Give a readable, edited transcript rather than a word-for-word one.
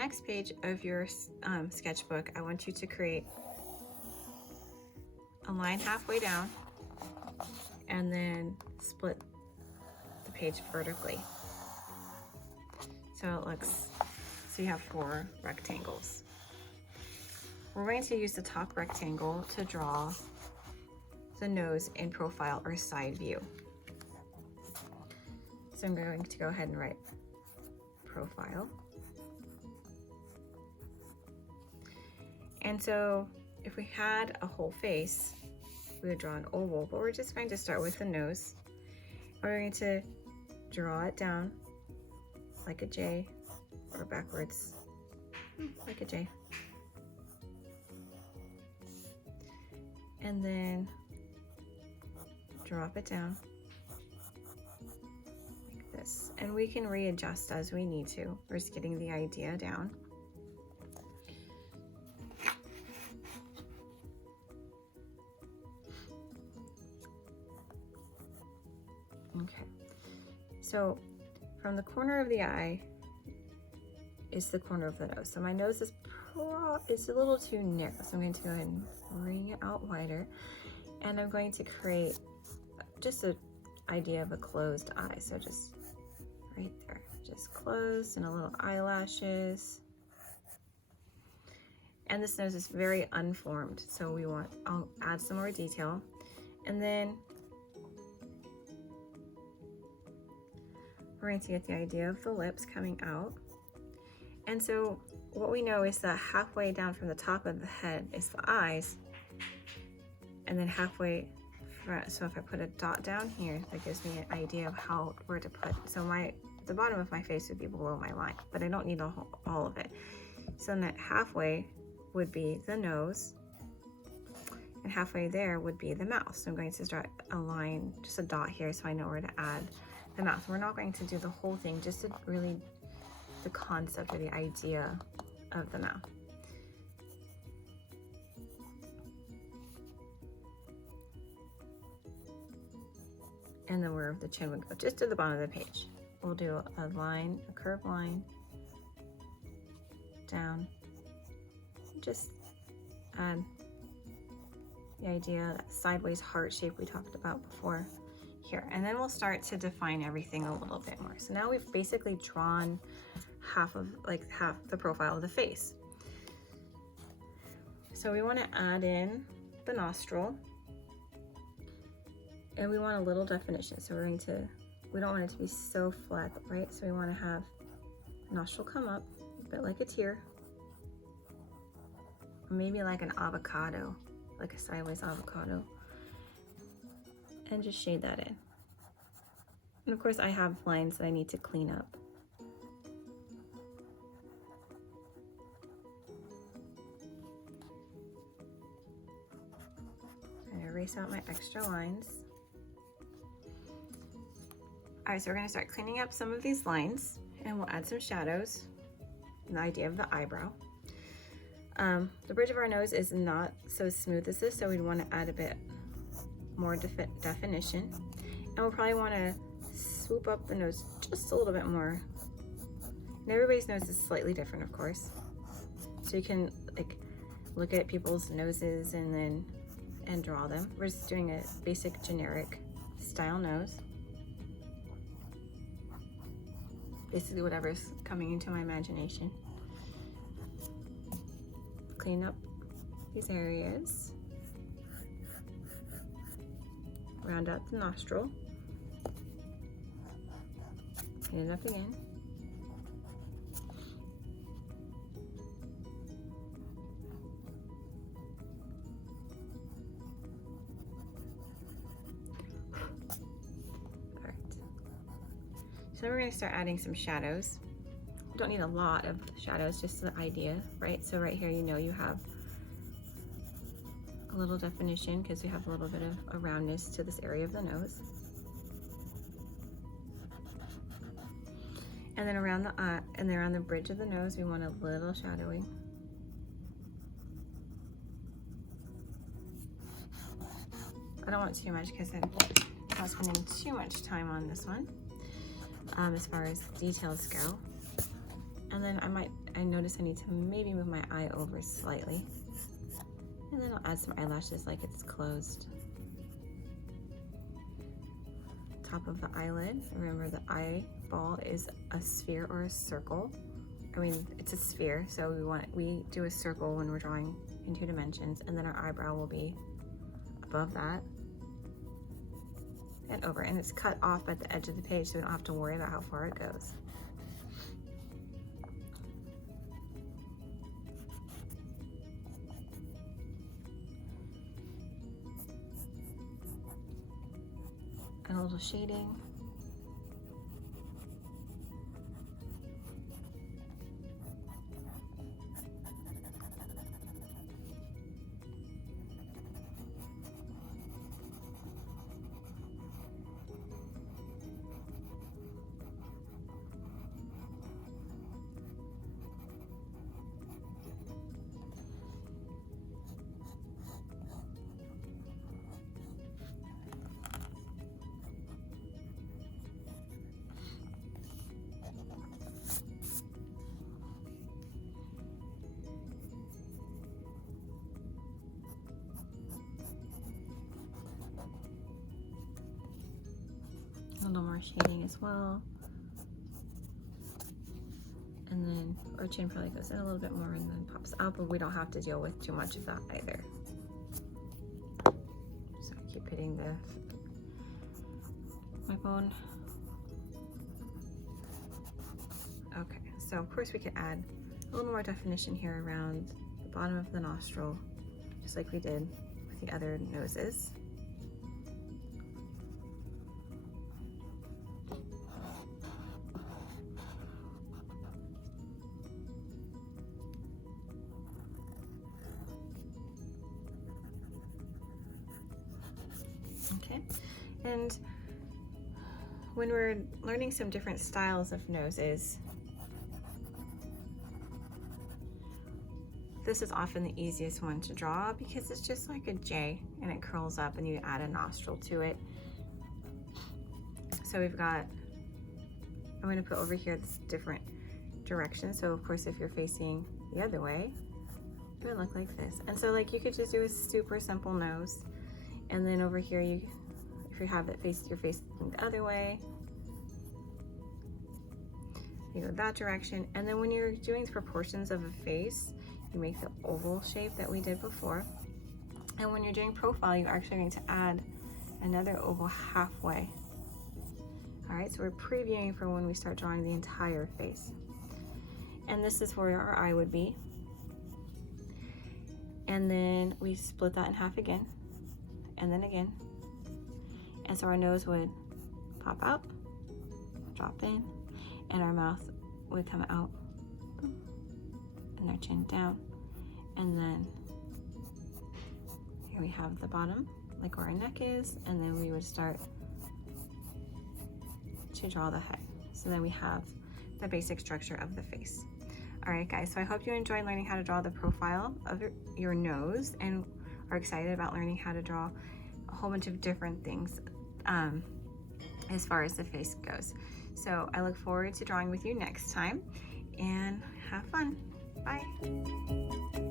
next page of your sketchbook, I want you to create a line halfway down and then split the page vertically. So it looks, so you have 4 rectangles. We're going to use the top rectangle to draw the nose in profile or side view. So I'm going to go ahead and write profile. And so if we had a whole face, we would draw an oval, but we're just going to start with the nose. We're going to draw it down like a J, or backwards like a J. And then drop it down like this. And we can readjust as we need to. We're just getting the idea down. Okay, so from the corner of the eye is the corner of the nose. So my nose is a little too narrow. So I'm going to go ahead and bring it out wider. And I'm going to create just an idea of a closed eye. So just right there, just closed and a little eyelashes. And this nose is very unformed. So I'll add some more detail. And then we're going to get the idea of the lips coming out. And so what we know is that halfway down from the top of the head is the eyes, and then halfway front. So if I put a dot down here, that gives me an idea of where to put. So the bottom of my face would be below my line, but I don't need all of it. So then halfway would be the nose, and halfway there would be the mouth. So I'm going to draw a line, just a dot here, so I know where to add the mouth. We're not going to do the whole thing, just to really the concept or the idea of the mouth. And then where the chin would go, just to the bottom of the page. We'll do a line, a curved line down. Just add the idea, that sideways heart shape we talked about before here. And then we'll start to define everything a little bit more. So now we've basically drawn half the profile of the face. So we want to add in the nostril, and we want a little definition. So we don't want it to be so flat, right? So we want to have nostril come up a bit like a tear, or maybe like an avocado, like a sideways avocado, and just shade that in. And of course I have lines that I need to clean up. And erase out my extra lines. All right, so we're going to start cleaning up some of these lines, and we'll add some shadows, the idea of the eyebrow. The bridge of our nose is not so smooth as this, so we'd want to add a bit more definition. And we'll probably want to swoop up the nose just a little bit more. And everybody's nose is slightly different, of course. So you can look at people's noses and draw them. We're just doing a basic generic style nose. Basically whatever's coming into my imagination. Clean up these areas. Round out the nostril. Clean it up again. Alright. So we're going to start adding some shadows. Don't need a lot of shadows, just the idea, right? So right here, you have a little definition because we have a little bit of a roundness to this area of the nose. And then around the eye, and then around the bridge of the nose, we want a little shadowing. I don't want too much because I'm not spending too much time on this one as far as details go. And then I notice I need to maybe move my eye over slightly. And then I'll add some eyelashes like it's closed. Top of the eyelid. Remember, the eyeball is a sphere or a circle. I mean, it's a sphere, so we do a circle when we're drawing in 2 dimensions, and then our eyebrow will be above that and over. And it's cut off at the edge of the page, so we don't have to worry about how far it goes. And a little shading. A little more shading as well. And then our chin probably goes in a little bit more and then pops out, but we don't have to deal with too much of that either. So I keep hitting my bone. Okay, so of course we could add a little more definition here around the bottom of the nostril, just like we did with the other noses. Okay, and when we're learning some different styles of noses, this is often the easiest one to draw because it's just like a J and it curls up and you add a nostril to it. So we've got, I'm going to put over here this different direction. So of course if you're facing the other way, it would look like this. And so like you could just do a super simple nose. And then over here, if you have it you're facing the other way, you go that direction. And then when you're doing proportions of a face, you make the oval shape that we did before. And when you're doing profile, you're actually going to add another oval halfway. All right, so we're previewing for when we start drawing the entire face. And this is where our eye would be. And then we split that in half again. And then again. And so our nose would pop out, drop in, and our mouth would come out, and our chin down. And then here we have the bottom, like where our neck is, and then we would start to draw the head. So then we have the basic structure of the face. All right, guys, so I hope you enjoyed learning how to draw the profile of your nose and are excited about learning how to draw a whole bunch of different things as far as the face goes. So I look forward to drawing with you next time, and have fun. Bye.